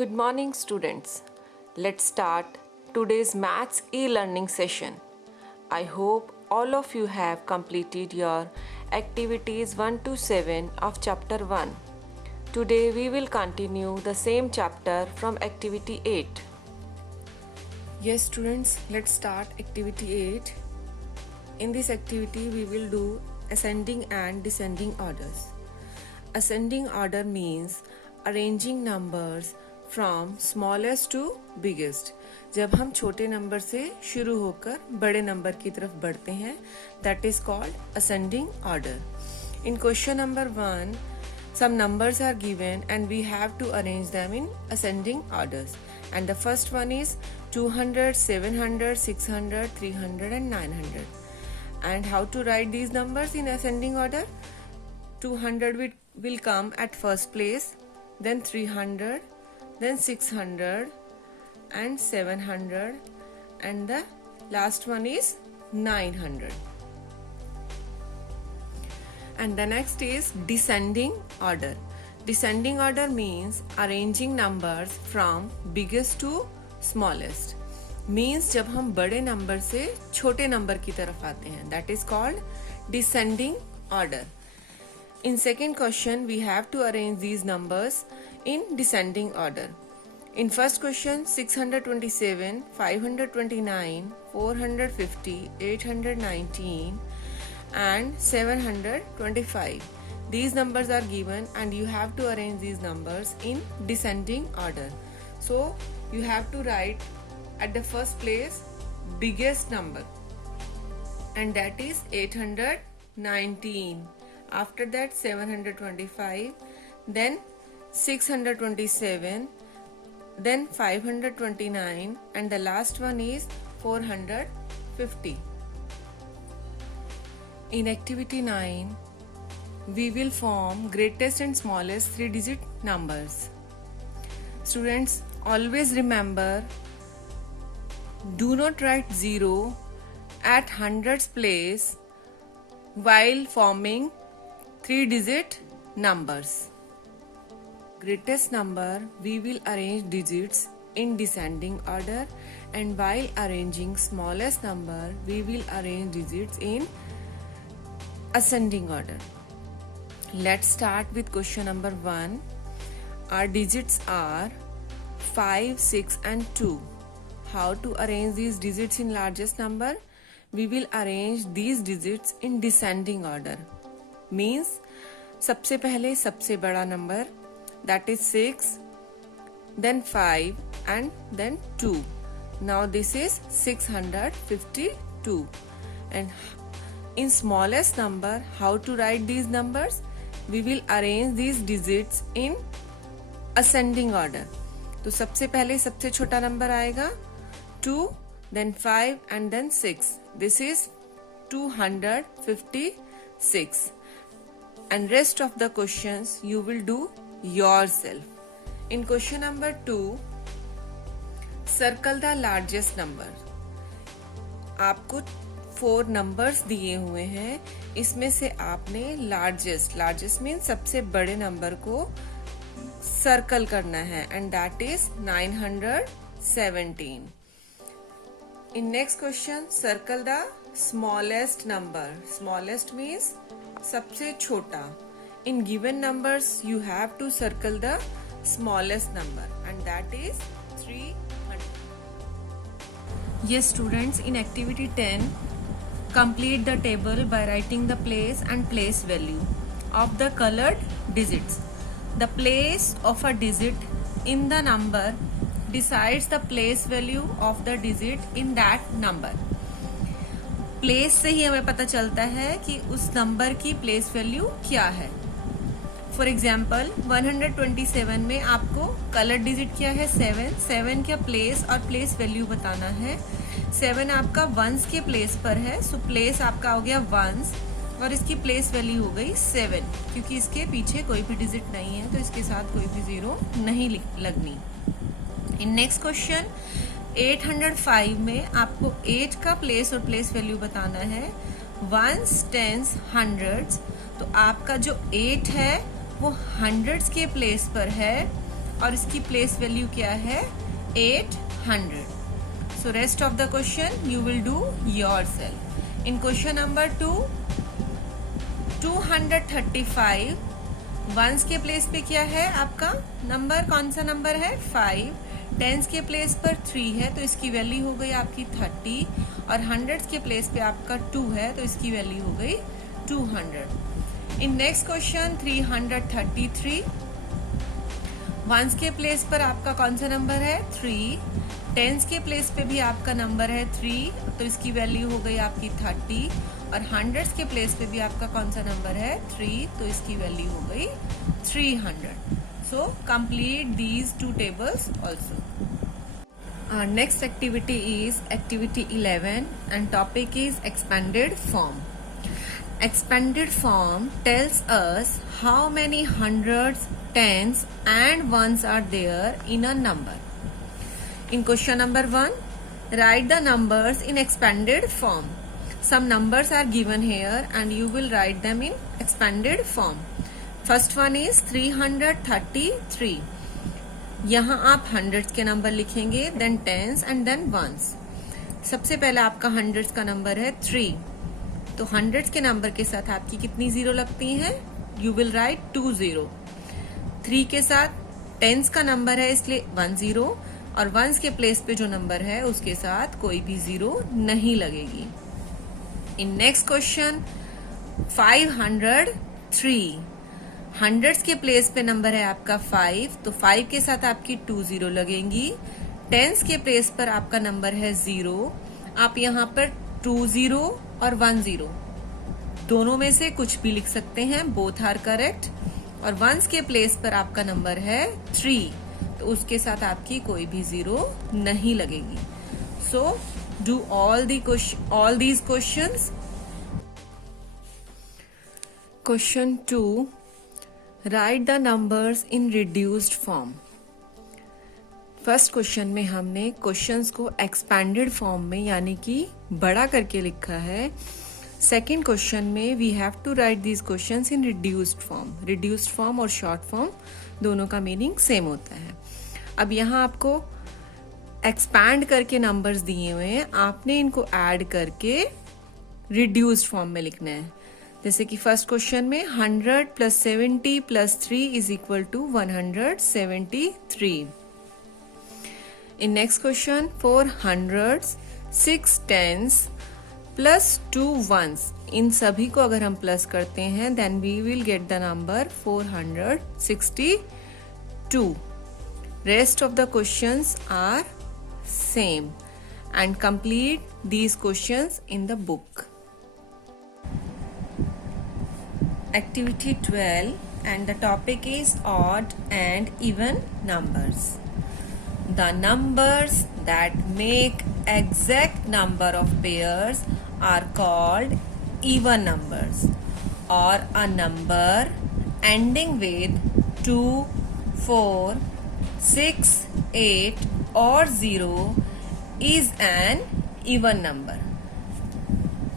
Good morning, students. Let's start today's maths e-learning session. I hope all of you have completed your activities 1 to 7 of chapter 1. Today we will continue the same chapter from activity 8. Yes, students, let's start activity 8. In this activity we will do ascending and descending orders. Ascending order means arranging numbers from smallest to biggest. जब हम छोटे number से शुरू होकर बड़े number की तरफ बढ़ते हैं, that is called ascending order. In question number 1 some numbers are given and we have to arrange them in ascending orders, and the first one is 200, 700, 600, 300 and 900. And how to write these numbers in ascending order? 200 will come at first place, then 300, then 600 and 700, and the last one is 900. And the next is descending order. Descending order means arranging numbers from biggest to smallest. Means जब हम बड़े number से छोटे number की तरफ आते हैं, that is called descending order. In second question, we have to arrange these numbers in descending order. In first question, 627, 529, 450, 819 and 725. These numbers are given and you have to arrange these numbers in descending order. So, you have to write at the first place biggest number, and that is 819. After that 725, then 627, then 529, and the last one is 450. In activity 9, we will form greatest and smallest 3-digit numbers. Students, always remember, do not write 0 at hundreds place while forming 3-digit numbers. Greatest number, we will arrange digits in descending order, and while arranging smallest number, we will arrange digits in ascending order. Let's start with question number 1. Our digits are 5, 6 and 2. How to arrange these digits in largest number? We will arrange these digits in descending order. Means सबसे पहले सबसे बड़ा number, that is 6, then 5 and then 2. Now this is 652. And in smallest number, how to write these numbers? We will arrange these digits in ascending order. तो सबसे पहले सबसे छोटा number आएगा 2, then 5 and then 6. This is 256. And rest of the questions you will do yourself. In question number 2, circle the largest number. आपको 4 numbers दिए हुए हैं, इसमें से आपने largest means सबसे बड़े नंबर को सर्कल करना है, and that is 917. In next question, circle the smallest number. Smallest means सबसे छोटा. In given numbers, you have to circle the smallest number, and that is 300. Yes, students, in activity 10, complete the table by writing the place and place value of the colored digits. The place of a digit in the number decides the place value of the digit in that number. Place से ही हमें पता चलता है कि उस number की place value क्या है. फॉर एग्जाम्पल 127 में आपको कलर डिजिट क्या है 7 का प्लेस और प्लेस वैल्यू बताना है. 7 आपका वंस के प्लेस पर है, सो प्लेस आपका हो गया वंस और इसकी प्लेस वैल्यू हो गई 7, क्योंकि इसके पीछे कोई भी डिजिट नहीं है तो इसके साथ कोई भी 0 नहीं लगनी. इन नेक्स्ट क्वेश्चन 805 में आपको 8 का प्लेस और प्लेस वैल्यू बताना है. वंस, टेंस, हंड्रेड्स, तो आपका जो 8 है वो हंड्रेड्स के प्लेस पर है और इसकी प्लेस वैल्यू क्या है 800. So rest of the question you will do yourself. In question number 2, 235 once के प्लेस पे क्या है आपका नंबर, कौन सा नंबर है 5. टेंस के प्लेस पर 3 है तो इसकी वैल्यू हो गई आपकी 30, और हंड्रेड्स के प्लेस पे आपका 2 है तो इसकी वैल्यू हो गई 200. इन नेक्स्ट क्वेश्चन 333 वंस के प्लेस पर आपका कौन सा नंबर है 3. टेंस के प्लेस पे भी आपका नंबर है 3 तो इसकी वैल्यू हो गई आपकी 30, और हंड्रेड्स के प्लेस पे भी आपका कौन सा नंबर है 3 तो इसकी वैल्यू हो गई 300. So complete these 2 tables also. Our next activity is activity 11 and topic is expanded form. Expanded form tells us how many hundreds, tens and ones are there in a number. In question number 1, write the numbers in expanded form. Some numbers are given here and you will write them in expanded form. First one is 333. यहाँ आप hundreds के number लिखेंगे, then tens and then ones. सबसे पहले आपका hundreds का number है 3, तो हंड्रेड्स के नंबर के साथ आपकी कितनी जीरो लगती हैं, यू विल राइट 2 0. 3 के साथ टेंस का नंबर है इसलिए 1 0, और वंस के प्लेस पे जो नंबर है उसके साथ कोई भी जीरो नहीं लगेगी. इन नेक्स्ट क्वेश्चन 503 हंड्रेड्स के प्लेस पे नंबर है आपका 5, तो 5 के साथ आपकी 2 0 लगेंगी. टेंस के प्लेस पर आपका नंबर है 0, आप यहाँ पर 2 0 और 1 0 दोनों में से कुछ भी लिख सकते हैं, बोथ आर करेक्ट. और वंस के प्लेस पर आपका नंबर है 3, तो उसके साथ आपकी कोई भी जीरो नहीं लगेगी. So do all these questions. Question 2, right the numbers in reduced form. First question में हमने क्वेश्चंस को एक्सपैंडेड फॉर्म में यानी कि बड़ा करके लिखा है. सेकेंड क्वेश्चन में we have to write these questions in reduced form. Reduced form और शॉर्ट फॉर्म दोनों का मीनिंग सेम होता है. अब यहाँ आपको एक्सपैंड करके नंबर्स दिए हुए हैं, आपने इनको ऐड करके रिड्यूस्ड फॉर्म में लिखना है. जैसे कि फर्स्ट क्वेश्चन में 100 + 70 + 3 = 173. In next question 4 hundreds, 6 tens + 2 ones. इन सभी को अगर हम प्लस करते हैं then we will get the number 462. Rest of the questions are same and complete these questions in the book. Activity 12 and the topic is odd and even numbers. The numbers that make exact number of pairs are called even numbers, or a number ending with 2, 4, 6, 8 or 0 is an even number.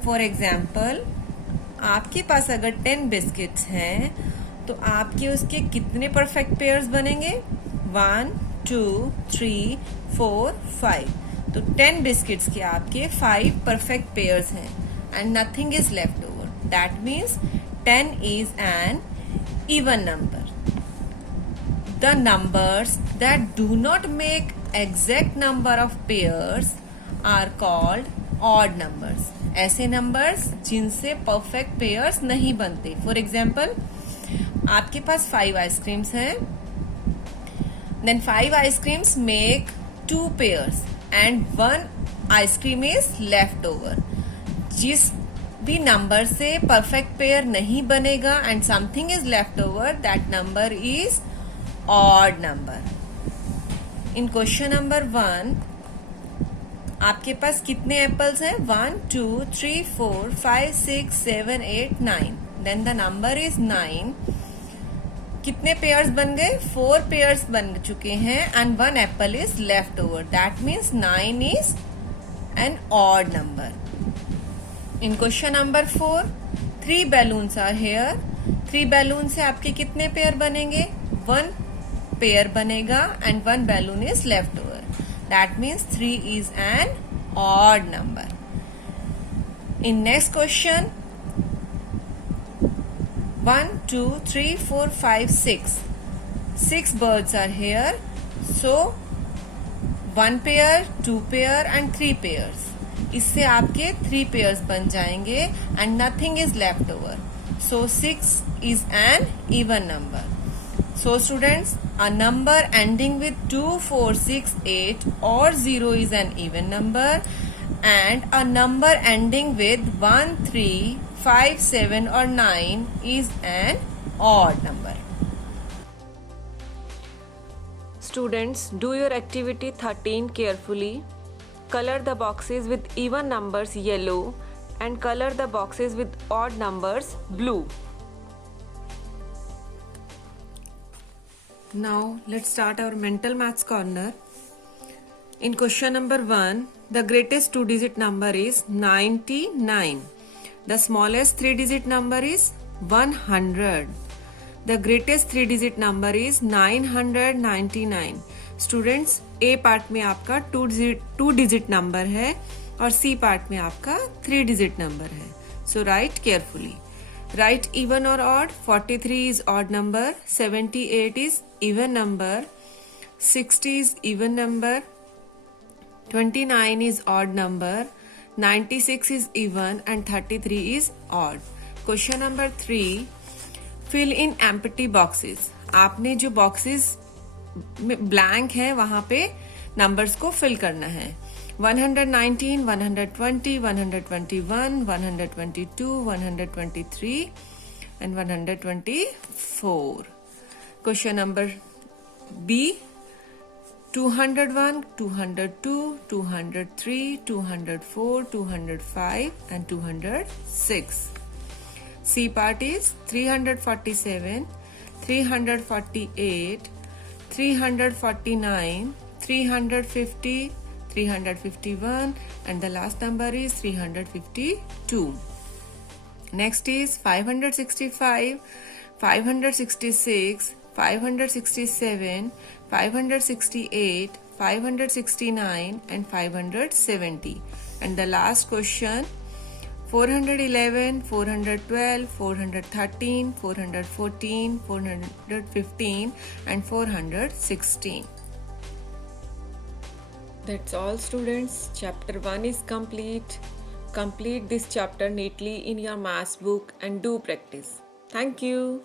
For example, आपके पास अगर 10 biscuits हैं तो आपके उसके कितने perfect pairs बनेंगे 1, 2, 3, 4, 5. तो 10 biscuits के आपके 5 परफेक्ट पेयर्स हैं and nothing is left over. That means 10 is an even number. The numbers that do not make exact number of pairs are called odd numbers. ऐसे numbers जिनसे perfect pairs नहीं बनते. For example, आपके पास 5 ice creams हैं, then 5 ice creams make 2 pairs and 1 ice cream is left over. जिस भी number से perfect pair नहीं बनेगा and something is left over, that number is odd number. In question number 1, आपके पास कितने एप्पल्स हैं 1, 2, 3, 4, 5, 6, 7, 8, 9. Then the number is 9. कितने पेयर्स बन गए 4 पेयर्स बन चुके हैं and 1 apple is left over. That means 9 is an odd number. In question number 4, 3 balloons are here. 3 balloon से आपके कितने पेयर बनेंगे 1 pair बनेगा and one balloon is left over. That means 3 is an odd number. In next question, 1, 2, 3, 4, 5, 6. 6 birds are here. So 1 pair, 2 pair and 3 pairs. इससे आपके 3 pairs बन जाएंगे and nothing is left over. So 6 is an even number. So students, a number ending with 2, 4, 6, 8 or 0 is an even number, and a number ending with 1, 3, 5, 7 or 9 is an odd number. Students, do your activity 13 carefully. Color the boxes with even numbers yellow and color the boxes with odd numbers blue. Now let's start our mental maths corner. In question number 1, the greatest 2-digit number is 99. The smallest 3-digit number is 100. The greatest 3-digit number is 999. Students, A part में आपका 2-digit number है और C part में आपका 3-digit number है. So write carefully. Write even or odd. 43 is odd number, 78 is even number, 60 is even number, 29 is odd number, 96 is even and 33 is odd. Question number 3. Fill in empty boxes. आपने जो boxes blank है वहां पे numbers को fill करना है. 119, 120, 121, 122, 123 and 124. Question number B. 201, 202, 203, 204, 205 and 206. C part is 347, 348, 349, 350, 351 and the last number is 352. Next is 565, 566, 567, 568, 569 and 570. And the last question, 411, 412, 413, 414, 415 and 416. That's all students. Chapter 1 is complete. Complete this chapter neatly in your maths book and do practice. Thank you.